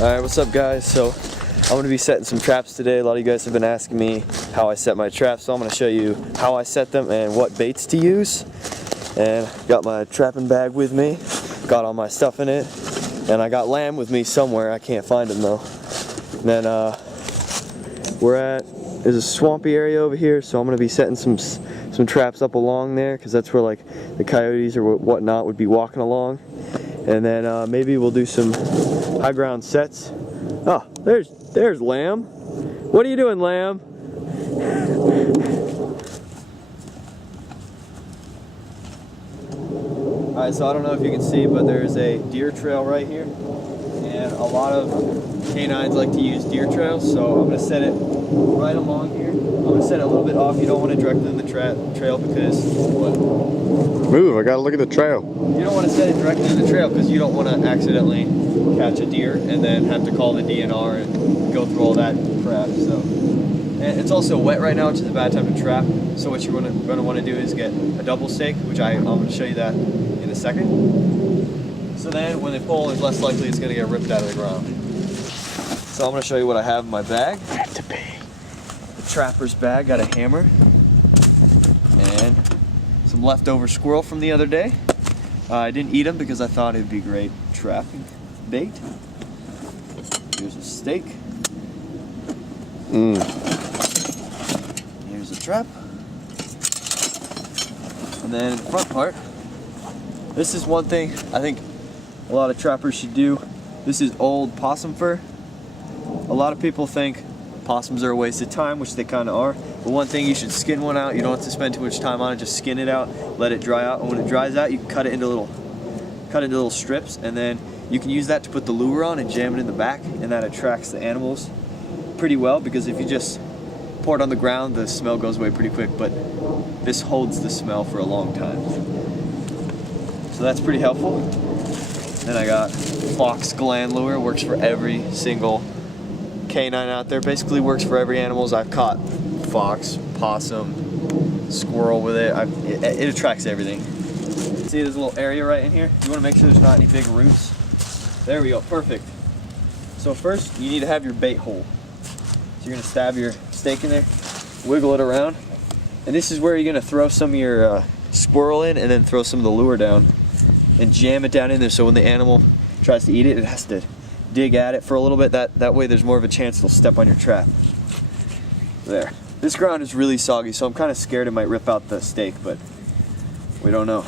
Alright, what's up guys? So I'm going to be setting some traps today. A lot of you guys have been asking me how I set my traps, so I'm going to show you how I set them and what baits to use. And got my trapping bag with me, got all my stuff in it, and I got lamb with me somewhere. I can't find him though. And then there's a swampy area over here, so I'm going to be setting some traps up along there, because that's where like the coyotes or whatnot would be walking along. And then maybe we'll do some high ground sets. Oh, there's Lamb. What are you doing, Lamb? Alright, so I don't know if you can see, but there's a deer trail right here. And a lot of canines like to use deer trails, so I'm going to set it right along here. I'm going to set it a little bit off. You don't want to direct it in the trail because what? Move, I got to look at the trail. You don't want to set it directly in the trail because you don't want to accidentally catch a deer and then have to call the DNR and go through all that crap. So, and it's also wet right now, which is a bad time to trap. So what you're going to want to do is get a double stake, which I'm going to show you that in a second. So then when they pull, it's less likely it's going to get ripped out of the ground. So I'm going to show you what I have in my bag. The trapper's bag, got a hammer and some leftover squirrel from the other day. I didn't eat them because I thought it'd be great trapping bait. Here's a steak. Here's a trap. And then the front part. This is one thing I think a lot of trappers should do. This is old possum fur. A lot of people think possums are a waste of time, which they kind of are. But one thing, you should skin one out. You don't have to spend too much time on it. Just skin it out, let it dry out, and when it dries out, you can cut it into little strips, and then you can use that to put the lure on and jam it in the back, and that attracts the animals pretty well. Because if you just pour it on the ground, the smell goes away pretty quick. But this holds the smell for a long time, so that's pretty helpful. Then I got Fox gland lure. Works for every single canine out there. Basically works for every animals. I've caught fox, possum, squirrel with it. It attracts everything. See, there's a little area right in here. You want to make sure there's not any big roots. There we go, perfect. So first, you need to have your bait hole. So you're going to stab your stake in there, wiggle it around, and this is where you're going to throw some of your squirrel in, and then throw some of the lure down, and jam it down in there so when the animal tries to eat it, it has to dig at it for a little bit. That way there's more of a chance it'll step on your trap. There. This ground is really soggy, so I'm kind of scared it might rip out the stake, but we don't know.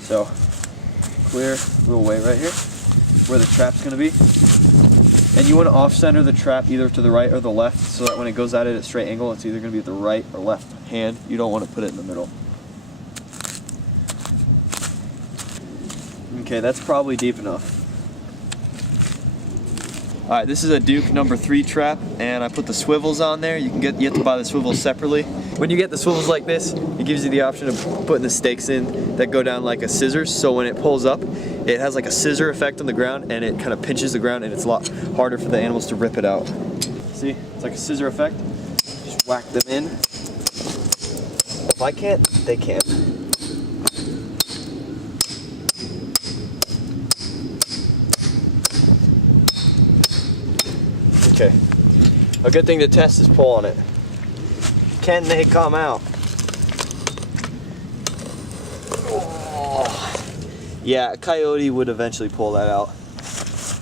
So, clear little way right here where the trap's going to be. And you want to off-center the trap either to the right or the left, so that when it goes at it at a straight angle, it's either going to be at the right or left hand. You don't want to put it in the middle. Okay, that's probably deep enough. Alright, this is a Duke number 3 trap, and I put the swivels on there. You have to buy the swivels separately. When you get the swivels like this, it gives you the option of putting the stakes in that go down like a scissors, so when it pulls up, it has like a scissor effect on the ground, and it kind of pinches the ground, and it's a lot harder for the animals to rip it out. See, it's like a scissor effect. Just whack them in. If I can't, they can't. Okay, a good thing to test is pull on it. Can they come out? Oh. Yeah, a coyote would eventually pull that out.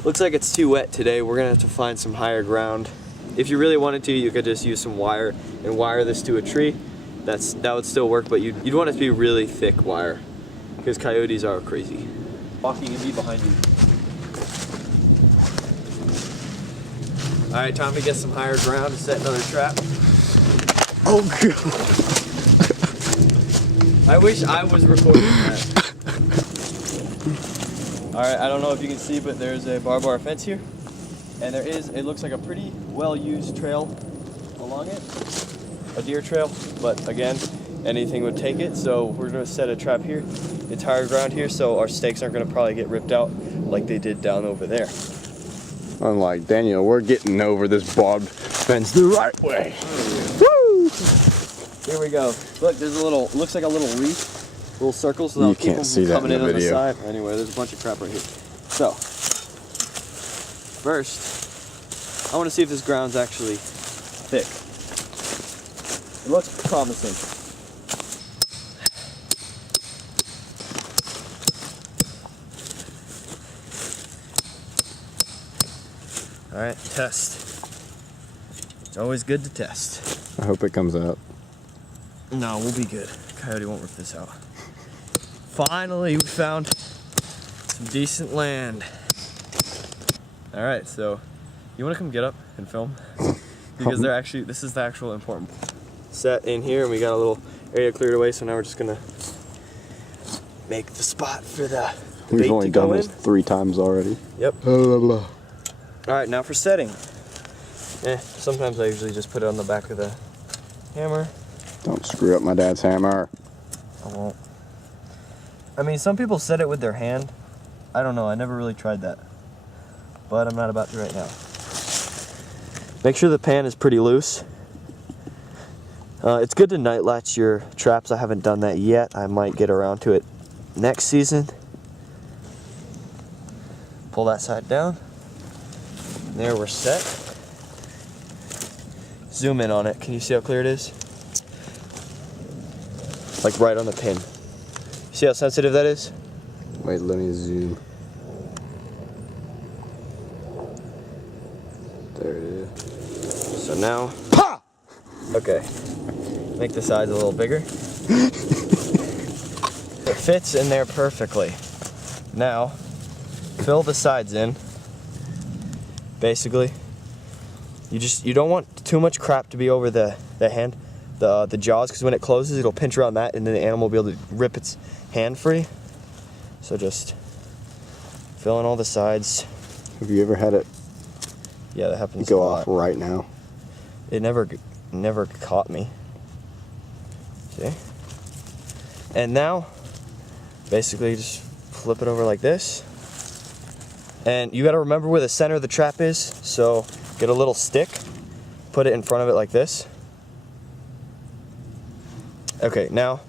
Looks like it's too wet today. We're gonna have to find some higher ground. If you really wanted to, you could just use some wire and wire this to a tree. That would still work, but you'd want it to be really thick wire because coyotes are crazy. Walking and be behind you. Alright, time to get some higher ground to set another trap. Oh god. I wish I was recording that. Alright, I don't know if you can see, but there's a barbed wire fence here. And it looks like a pretty well-used trail along it. A deer trail, but again, anything would take it. So we're going to set a trap here. It's higher ground here, so our stakes aren't going to probably get ripped out like they did down over there. Unlike Daniel, we're getting over this barbed fence the right way. Woo! Here we go. Look, there's a little, looks like a little reef, little circle, so that'll keep them from coming in on the side. Anyway, there's a bunch of crap right here. So, First, I want to see if this ground's actually thick. It looks promising. All right, test. It's always good to test. I hope it comes out. No, we'll be good. Coyote won't rip this out. Finally, we found some decent land. All right, so you want to come get up and film? Because this is the actual important set in here, and we got a little area cleared away, so now we're just gonna make the spot for the We've bait only to go done in. this 3 times already. Yep. Blah. All right, now for setting. Sometimes I usually just put it on the back of the hammer. Don't screw up my dad's hammer. I won't. I mean, some people set it with their hand. I don't know, I never really tried that. But I'm not about to right now. Make sure the pan is pretty loose. It's good to night latch your traps. I haven't done that yet. I might get around to it next season. Pull that side down. There, we're set. Zoom in on it. Can you see how clear it is? Like right on the pin. See how sensitive that is? Wait, let me zoom. There it is. So now, Ha! okay, make the sides a little bigger. It fits in there perfectly. Now, fill the sides in. Basically, you don't want too much crap to be over the hand, the jaws, because when it closes, it'll pinch around that, and then the animal will be able to rip its hand free. So just fill in all the sides. Have you ever had it Yeah, that happens go a lot. off right now? It never caught me. See? And now, basically just flip it over like this. And you gotta remember where the center of the trap is, so get a little stick, put it in front of it like this. Okay, now,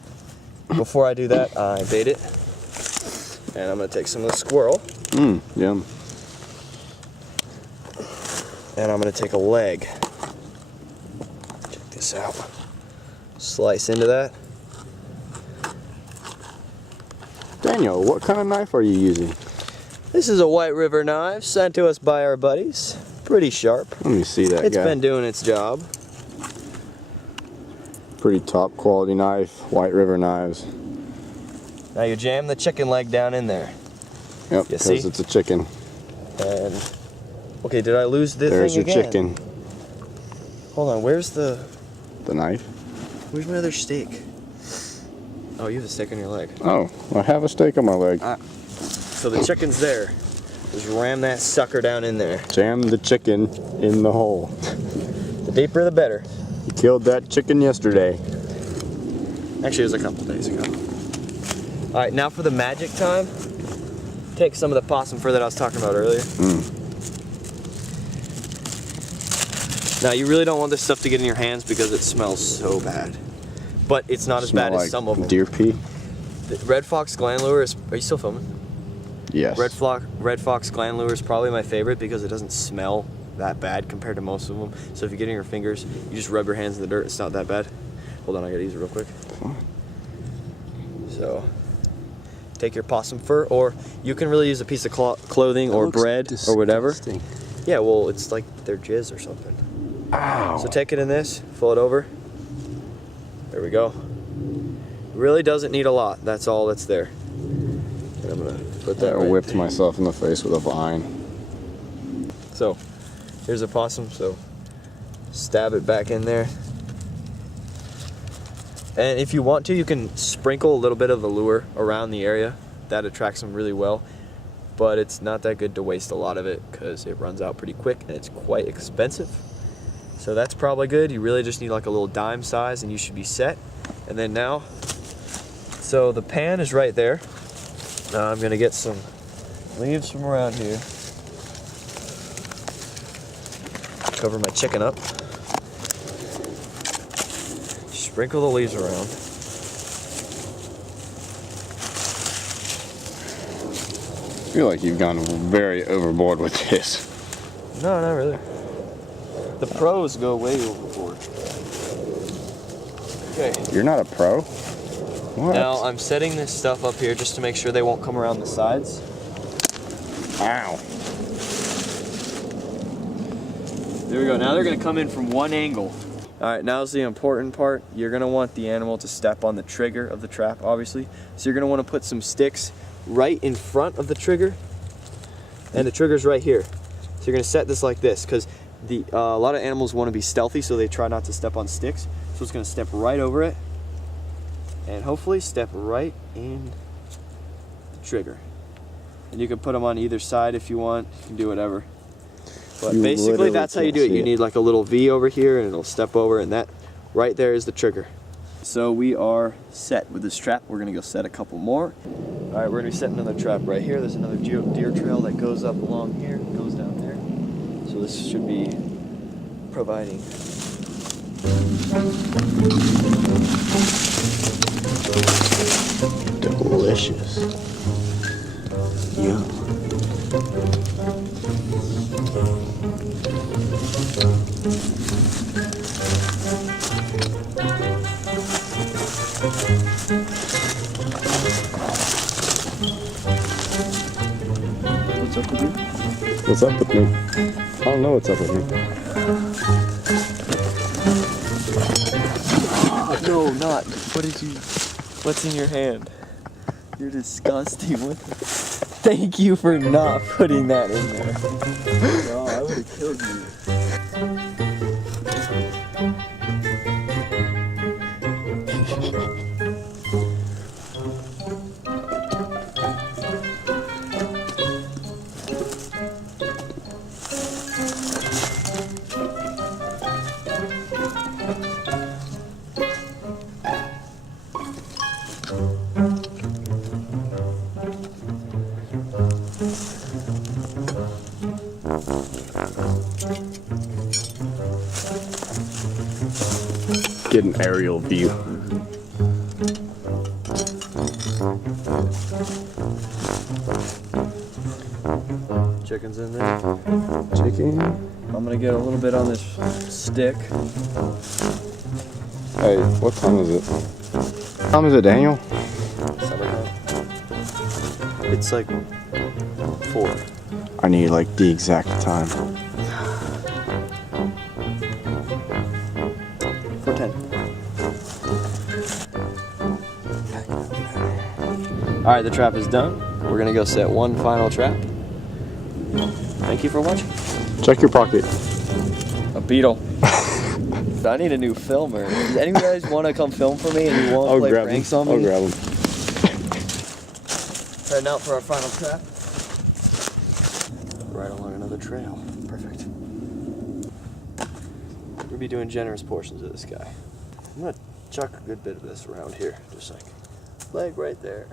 before I do that, I bait it. And I'm gonna take some of the squirrel. Yum. And I'm gonna take a leg. Check this out. Slice into that. Daniel, what kind of knife are you using? This is a White River knife sent to us by our buddies. Pretty sharp. Let me see that It's guy. been doing its job. Pretty top quality knife, White River knives. Now you jam the chicken leg down in there. Yep, You because see? it's a chicken. And okay, did I lose the There's thing your again? chicken. Hold on, where's the The knife? where's my other steak? Oh, you have a steak on your leg. Oh, I have a steak on my leg. So the chicken's there. Just ram that sucker down in there. Jam the chicken in the hole. The deeper the better. You killed that chicken yesterday. Actually, it was a couple days ago. All right, now for the magic time. Take some of the possum fur that I was talking about earlier. Now, you really don't want this stuff to get in your hands because it smells so bad. But it's not as bad Smell as some of them. deer pee? The Red Fox gland lure is. Are you still filming? Yes. Red Fox gland lure is probably my favorite because it doesn't smell that bad compared to most of them. So if you get in your fingers, you just rub your hands in the dirt. It's not that bad. Hold on, I gotta use it real quick. Fine. So, take your possum fur, or you can really use a piece of clothing That or looks bread or whatever. disgusting. Yeah, well, it's like their jizz or something. Ow. So take it in this, fold it over. There we go. Really doesn't need a lot. That's all that's there. And I'm gonna put that I right whipped there. myself in the face with a vine. So, here's a possum, so stab it back in there. And if you want to, you can sprinkle a little bit of the lure around the area. That attracts them really well. But it's not that good to waste a lot of it because it runs out pretty quick and it's quite expensive. So that's probably good. You really just need like a little dime size and you should be set. And then now, so the pan is right there. Now I'm gonna get some leaves from around here. Cover my chicken up. Sprinkle the leaves around. I feel like you've gone very overboard with this. No, not really. The pros go way overboard. Okay. You're not a pro? What? Now I'm setting this stuff up here just to make sure they won't come around the sides. Ow. There we go. Now they're going to come in from one angle. All right, now's the important part. You're going to want the animal to step on the trigger of the trap, obviously. So you're going to want to put some sticks right in front of the trigger, and the trigger's right here. So you're going to set this like this, because a lot of animals want to be stealthy, so they try not to step on sticks. So it's going to step right over it, and hopefully step right in the trigger. And you can put them on either side if you want. You can do whatever. But You basically that's how you do it. see You it. need like a little V over here, and it'll step over, and that right there is the trigger. So we are set with this trap. We're gonna go set a couple more. All right, we're gonna be setting another trap right here. There's another deer trail that goes up along here, goes down there. So this should be providing. Delicious. Yum. What's up with you? What's up with me? I don't know what's up with me. No, not. What's in your hand? You're disgusting. Thank you for not putting that in there. No, I would have killed you. Get an aerial view. Chicken's in there. Chicken. I'm gonna get a little bit on this stick. Hey, what time is it? What time is it, Daniel? It's like 4. I need like the exact time. 4:10. All right, the trap is done. We're gonna go set one final trap. Thank you for watching. Check your pocket. A beetle. I need a new filmer. Does any of you guys want to come film for me and you want to play pranks on me? I'll grab them. Heading out for our final trap. Right along another trail. Perfect. We'll be doing generous portions of this guy. I'm gonna chuck a good bit of this around here, just like leg right there.